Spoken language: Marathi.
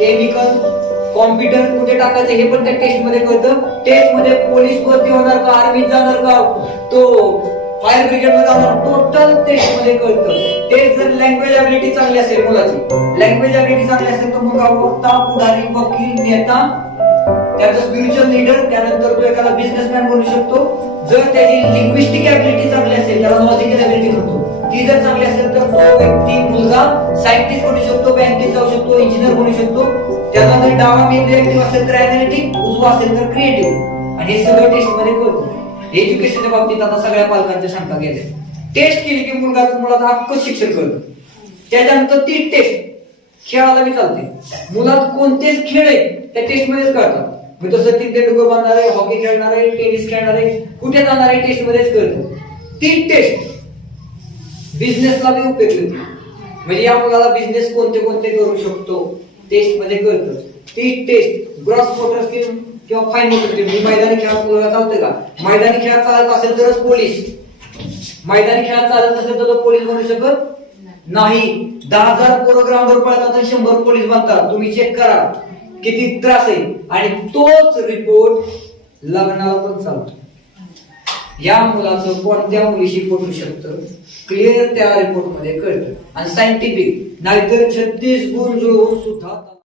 केमिकल, कॉम्प्युटर कुठे टाकायचं हे पण त्या टेस्ट मध्ये कळतं. टेस्ट मध्ये पोलीस भरती होणार का, आर्मीत जाणार का, तो फायर ब्रिगेड मध्ये जाणार, टोटल टेस्ट मध्ये कळतं. तेच जर लँग्वेज ॲबिलिटी चांगली असेल मुलाची, लँग्वेज ॲबिलिटी चांगली असेल तर मुलगा वक्ता, पुढारी, वकील, नेता, त्याचा स्पिरिच्युअल लीडर, त्यानंतर तो एखादा बिझनेसमॅन बनू शकतो. जर त्याची लिंग्विस्टिक ॲबिलिटी चांगली असेल, त्याला लॉजिकल ॲबिलिटी म्हणतो, ती जर चांगली असेल तर तो व्यक्ती मुलगा सायंटिस्ट बनू शकतो, बँकेत जाऊ शकतो, इंजिनियर बनू शकतो. त्याचा जर डावा मेंदू ऍक्टिव्ह असेल तर अॅनालिटिक, उजवा असेल तर क्रिएटिव्ह. आणि हे सगळं टेस्ट मध्ये कळतं. एज्युकेशनच्या बाबतीत आता सगळ्या पालकांच्या शंका गेल्या. टेस्ट केली की मुलाचं हक्क शिक्षण कळतं. त्याच्यानंतर ती टेस्ट खेळाला बी चालते. मुलात कोणतेच खेळ आहे त्या टेस्ट मध्येच कळतात. मी तो सचिन तेंडुलकर बनणार आहे, हॉकी खेळणार आहे, टेनिस खेळणार आहे, कुठे जाणार आहे टेस्ट मध्येच कळतं. ती टेस्ट बिझनेसला बी उपयोगी होती. म्हणजे या मुलाला बिझनेस कोणते कोणते करू शकतो टेस्ट मध्ये कळतं. ती टेस्ट ग्रॉस मोटर स्किल किंवा फाईन मोटर स्किल, मैदानी खेळात मुलगा चालतंय का, मैदानी खेळात चालत असेल तरच पोलीस, मैदानी खेळात चालत असेल तर तो पोलीस बनू शकत नाही. 10,000 पोरं ग्राउंडवर पळतात आणि 100 पोलीस बनतात. तुम्ही चेक करा किती त्रास आहे. आणि तोच रिपोर्ट लग्नाला पण चालतो. या मुलाचं कोणत्या मुलीशी पटू शकतं क्लिअर त्या रिपोर्ट मध्ये कळतं. आणि सायंटिफिक नाहीतर 36 गुण जुळवून सुद्धा